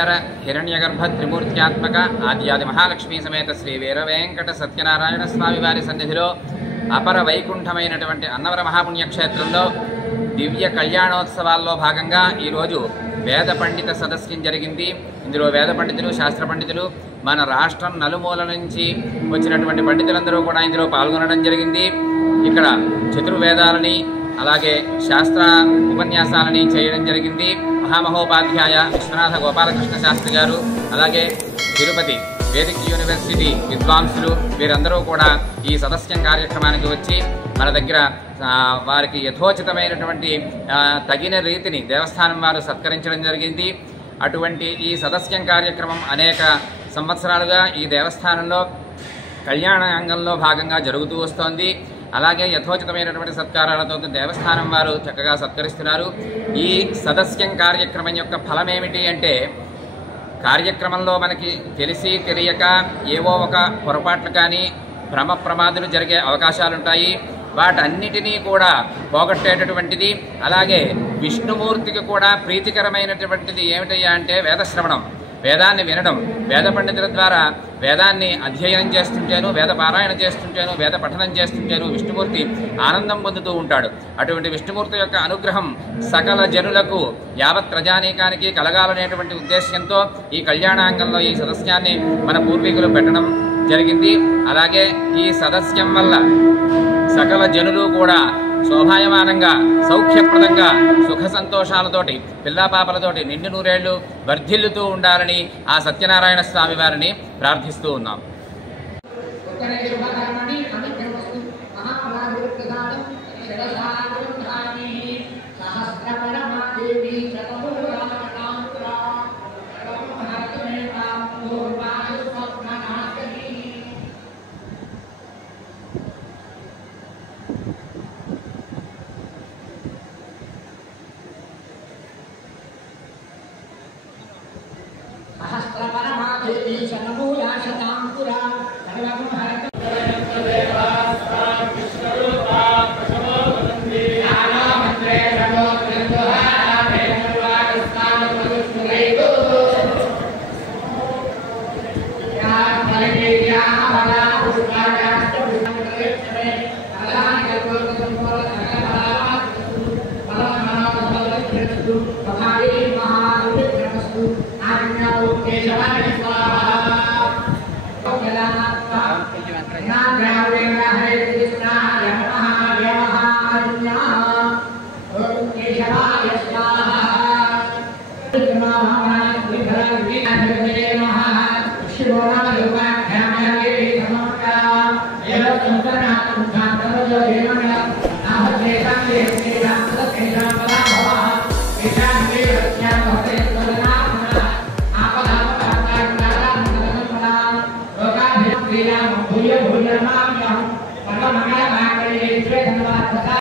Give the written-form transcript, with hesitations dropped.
శ్రీహర హిరణ్యగర్భ త్రిమూర్త్యాత్మక ఆద్యాది మహాలక్ష్మీ సమేత శ్రీ వీర వెంకట సత్యనారాయణ స్వామి వారి సన్నిధిలో అపర వైకుంఠమైనటువంటి అన్నవర మహాపుణ్యక్షేత్రంలో దివ్య కళ్యాణోత్సవాల్లో భాగంగా ఈరోజు వేద పండిత సదస్యం జరిగింది. ఇందులో వేద పండితులు, శాస్త్ర పండితులు, మన రాష్ట్రం నలుమూల నుంచి వచ్చినటువంటి పండితులందరూ కూడా ఇందులో పాల్గొనడం జరిగింది. ఇక్కడ చతుర్వేదాలని అలాగే శాస్త్ర ఉపన్యాసాలని చేయడం జరిగింది. మహామహోపాధ్యాయ విశ్వనాథ గోపాలకృష్ణ శాస్త్రి గారు, అలాగే తిరుపతి వేదిక యూనివర్సిటీ విద్వాంసులు వీరందరూ కూడా ఈ సదస్యం కార్యక్రమానికి వచ్చి మన దగ్గర వారికి యథోచితమైనటువంటి తగిన రీతిని దేవస్థానం వారు సత్కరించడం జరిగింది. అటువంటి ఈ సదస్యం కార్యక్రమం అనేక సంవత్సరాలుగా ఈ దేవస్థానంలో కళ్యాణాంగంలో భాగంగా జరుగుతూ వస్తోంది. అలాగే యథోచితమైనటువంటి సత్కారాలతో దేవస్థానం వారు చక్కగా సత్కరిస్తున్నారు. ఈ సదస్యం కార్యక్రమం యొక్క ఫలం ఏమిటి అంటే, కార్యక్రమంలో మనకి తెలిసి తెలియక ఏవో ఒక పొరపాట్లు కానీ భ్రమ ప్రమాదాలు జరిగే అవకాశాలుంటాయి. వాటన్నిటినీ కూడా పోగొట్టేటటువంటిది, అలాగే విష్ణుమూర్తికి కూడా ప్రీతికరమైనటువంటిది ఏమిటయ్యా అంటే వేదశ్రవణం, వేదాన్ని వినడం. వేద పండితుల ద్వారా వేదాన్ని అధ్యయనం చేస్తుంటేను, వేద పారాయణ చేస్తుంటేను, వేద పఠనం చేస్తుంటేను విష్ణుమూర్తి ఆనందం పొందుతూ ఉంటాడు. అటువంటి విష్ణుమూర్తి యొక్క అనుగ్రహం సకల జనులకు, యావత్ ప్రజానీకానికి కలగాలనేటువంటి ఉద్దేశ్యంతో ఈ కళ్యాణాంగంలో ఈ సదస్యాన్ని మన పూర్వీకులు పెట్టడం జరిగింది. అలాగే ఈ సదస్యం వల్ల సకల జనులు కూడా శోభాయమానంగా, సౌఖ్యప్రదంగా, సుఖ సంతోషాలతోటి, పిల్లాపాపలతోటి నిండు నూరేళ్లు వర్ధిల్లుతూ ఉండాలని ఆ సత్యనారాయణ స్వామి వారిని ప్రార్థిస్తూ ఉన్నాం. भूय भूय नमाम्यहं सर्वमंगलमांगल्ये शिवे सर्वार्थसाधके